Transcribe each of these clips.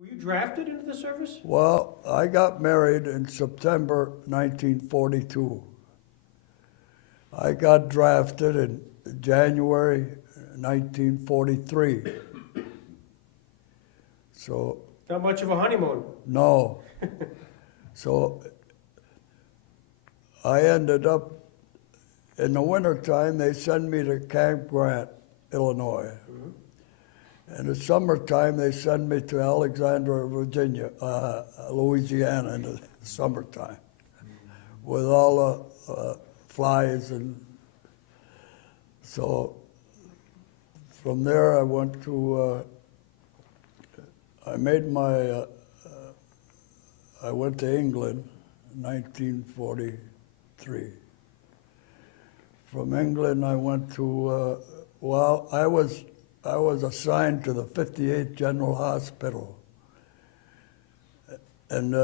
Were you drafted into the service? Well, I got married in September 1942. I got drafted in January 1943. So, Not much of a honeymoon. no. So I ended up, in the wintertime, they send me to Camp Grant, Illinois. In the summertime, they send me to Alexandria, Virginia, Louisiana in the summertime, with all the flies. And so from there, I went to, I went to England in 1943. From England, I went to, well, I was assigned to the 58th General Hospital. And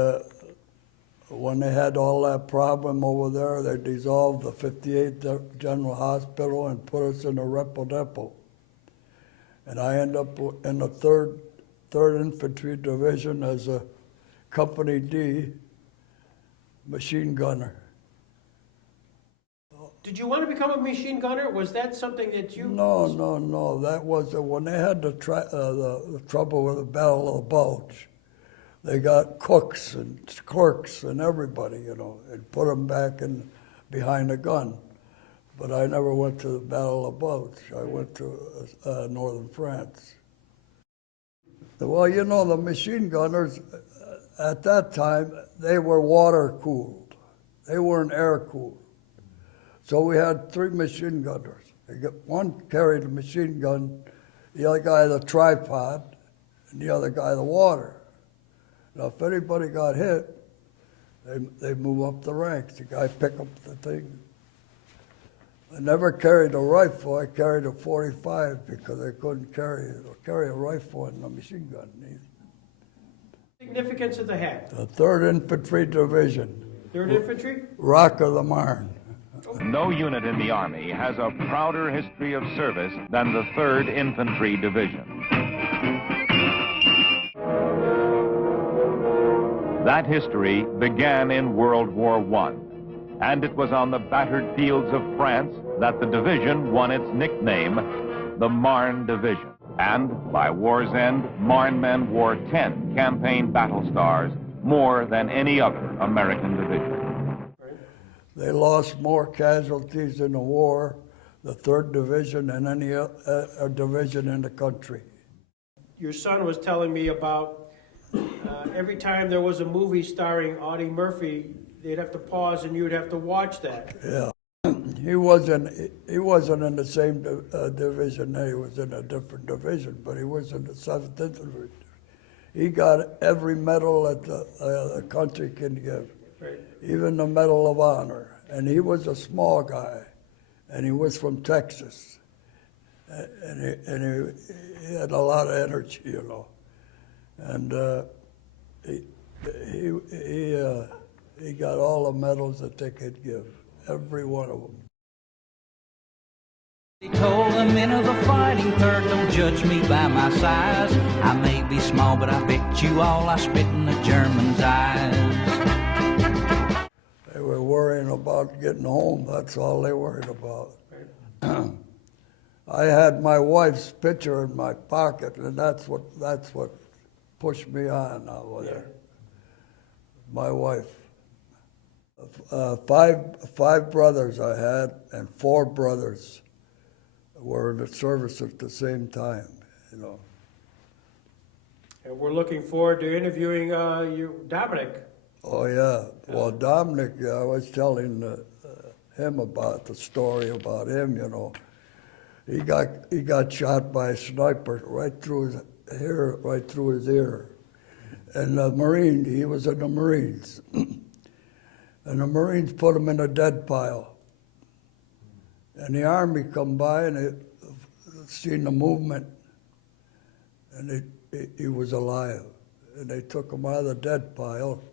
when they had all that problem over there, they dissolved the 58th General Hospital and put us in a Repo Depot. And I ended up in the 3rd Infantry Division as a Company D machine gunner. Did you want to become a machine gunner? Was that something that you... No. That was when they had the trouble with the Battle of the Bulge. They got cooks and clerks and everybody, and put them back behind a gun. But I never went to the Battle of the Bulge. I went to northern France. Well, the machine gunners, at that time, they were water-cooled. They weren't air-cooled. So we had 3 machine gunners. One carried a machine gun, the other guy the tripod, and the other guy the water. Now, if anybody got hit, they move up the ranks. The guy pick up the thing. I never carried a rifle. I carried a .45 because I couldn't carry a rifle in a machine gun. Significance of the hat? The 3rd Infantry Division. 3rd Infantry? Rock of the Marne. No unit in the Army has a prouder history of service than the 3rd Infantry Division. That history began in World War I, and it was on the battered fields of France that the division won its nickname, the Marne Division. And by war's end, Marne men wore 10 campaign battle stars, more than any other American division. They lost more casualties in the war, the 3rd Division, than any division in the country. Your son was telling me about every time there was a movie starring Audie Murphy, they'd have to pause and you'd have to watch that. Yeah, he wasn't in the same division. He was in a different division, but he was in the 7th Infantry. He got every medal that the country can give. Right. Even the Medal of Honor. And he was a small guy, and he was from Texas. And he had a lot of energy, And he got all the medals that they could give, every one of them. He told the men of the fighting third, don't judge me by my size. I may be small, but I bet you all I spit in the Germans' eyes. They were worrying about getting home. That's all they worried about. I had my wife's picture in my pocket, and that's what pushed me on over there. My wife. 5 brothers I had, and 4 brothers were in the service at the same time, And we're looking forward to interviewing you, Dominic. Oh, yeah. Well, Dominic, I was telling him about the story about him, He got shot by a sniper right through his hair, right through his ear. And he was in the Marines. And the Marines put him in a dead pile. And the Army come by and they seen the movement, and he was alive. And they took him out of the dead pile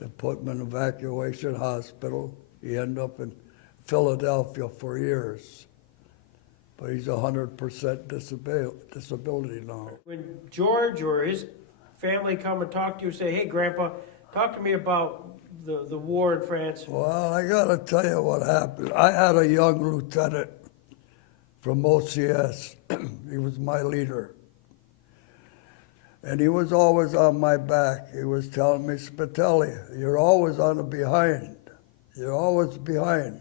and put him in an evacuation hospital. He ended up in Philadelphia for years. But he's 100% disability now. When George or his family come and talk to you, say, hey, Grandpa, talk to me about the war in France? Well, I got to tell you what happened. I had a young lieutenant from OCS. He was my leader. And he was always on my back. He was telling me, Spitale, you're always on the behind. You're always behind.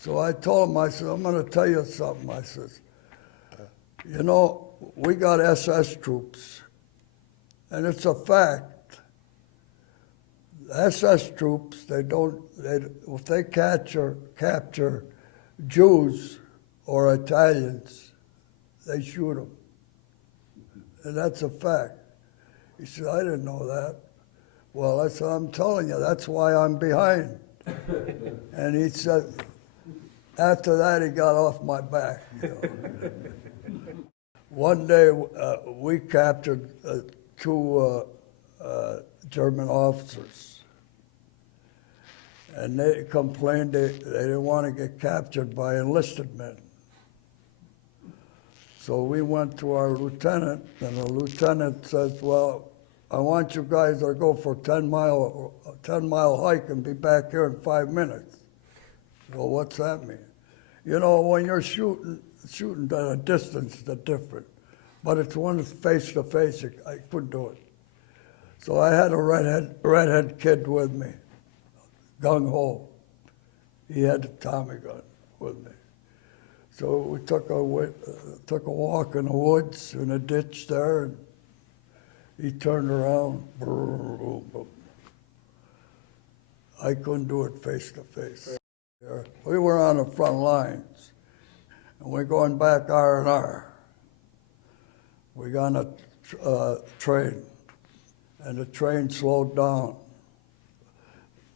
So I told him, I said, I'm going to tell you something. I says, you know, we got SS troops, and it's a fact. SS troops, if they capture Jews or Italians, they shoot them. And that's a fact. He said, I didn't know that. Well, I said, I'm telling you, that's why I'm behind. And he said, after that, he got off my back. You know. One day, we captured two German officers. And they complained they didn't want to get captured by enlisted men. So we went to our lieutenant, and the lieutenant says, well, I want you guys to go for a 10-mile hike and be back here in 5 minutes. Well, what's that mean? You know, when you're shooting at a distance, it's different. But it's when it's face-to-face, I couldn't do it. So I had a redhead kid with me, gung-ho. He had a Tommy gun with me. So we took a walk in the woods in a ditch there, and he turned around. Brr, boom, boom. I couldn't do it face to face. We were on the front lines, and we're going back R&R. We got on a train, and the train slowed down.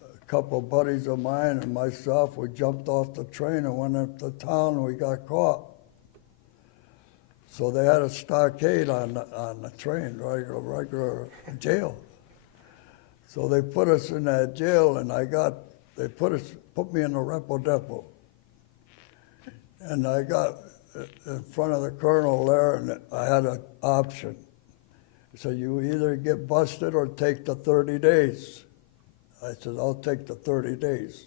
A couple of buddies of mine and myself, we jumped off the train and went up to town, and we got caught. So they had a stockade on the train, regular jail. So they put us in that jail, and they put me in the repo depot. And I got in front of the colonel there, and I had an option. So you either get busted or take the 30 days. I said, I'll take the 30 days.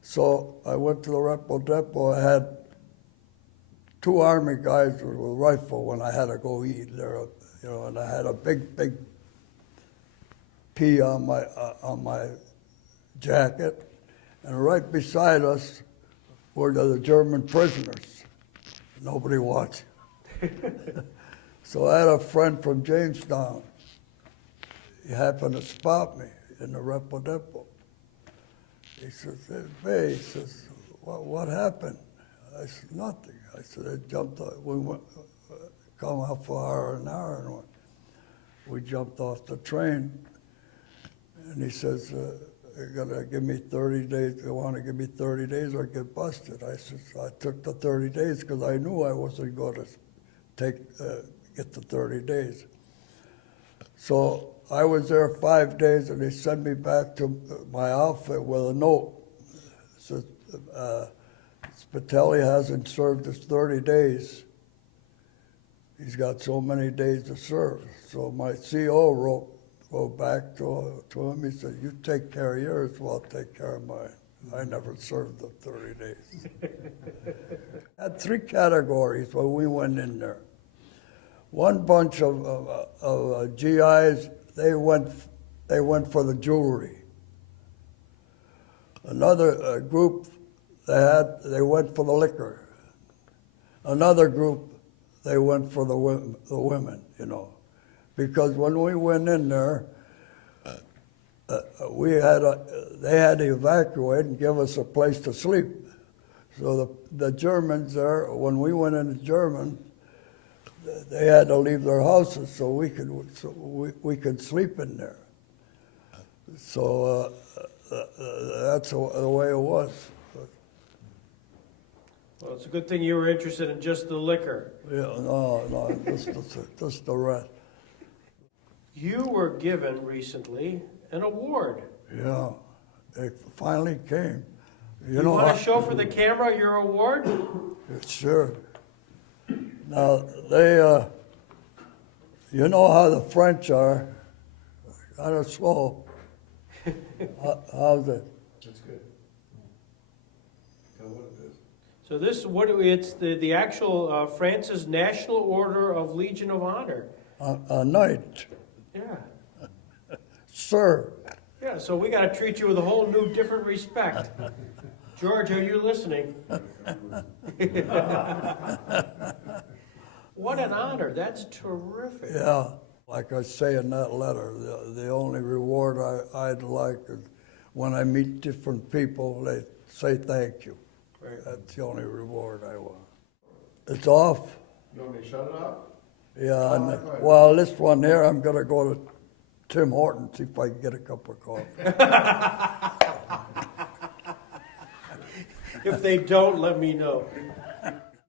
So I went to the repo depot. I had 2 Army guys with a rifle when I had to go eat there, you know, and I had a big P on my jacket, and right beside us were the German prisoners. Nobody watching. So I had a friend from Jamestown. He happened to spot me in the repo depot. He says, hey, he says, what happened? I said, nothing. I said, I jumped off, we went, come out for an hour, and we jumped off the train. And he says, you're gonna give me 30 days, you wanna give me 30 days or get busted? I said, I took the 30 days because I knew I wasn't gonna get the 30 days. So I was there 5 days, and they sent me back to my outfit with a note. It says, Spitale hasn't served his 30 days. He's got so many days to serve. So my CO wrote back to him. He said, you take care of yours, well, I'll take care of mine. I never served the 30 days. Had 3 categories when we went in there. One bunch of GIs, they went for the jewelry. Another group, they went for the liquor. Another group, they went for the women, you know. Because when we went in there, they had to evacuate and give us a place to sleep. So the Germans there, when we went into German, they had to leave their houses so we could sleep in there. So that's the way it was. Well, it's a good thing you were interested in just the liquor. Yeah, no, just the rest. You were given recently an award. Yeah, it finally came. You want to show for the camera your award? Sure. Now, they, You know how the French are, kind of slow. How's it? That's good. Tell what it is. So this, it's the actual France's National Order of Legion of Honor. A knight, Yeah. sir. Yeah, so we got to treat you with a whole new, different respect. George, are you listening? What an honor. That's terrific. Yeah, like I say in that letter, the only reward I'd like is when I meet different people, they say thank you. Right. That's the only reward I want. It's off. You want me to shut it off? Yeah, well, this one here, I'm gonna go to Tim Hortons, see if I can get a cup of coffee. If they don't, let me know.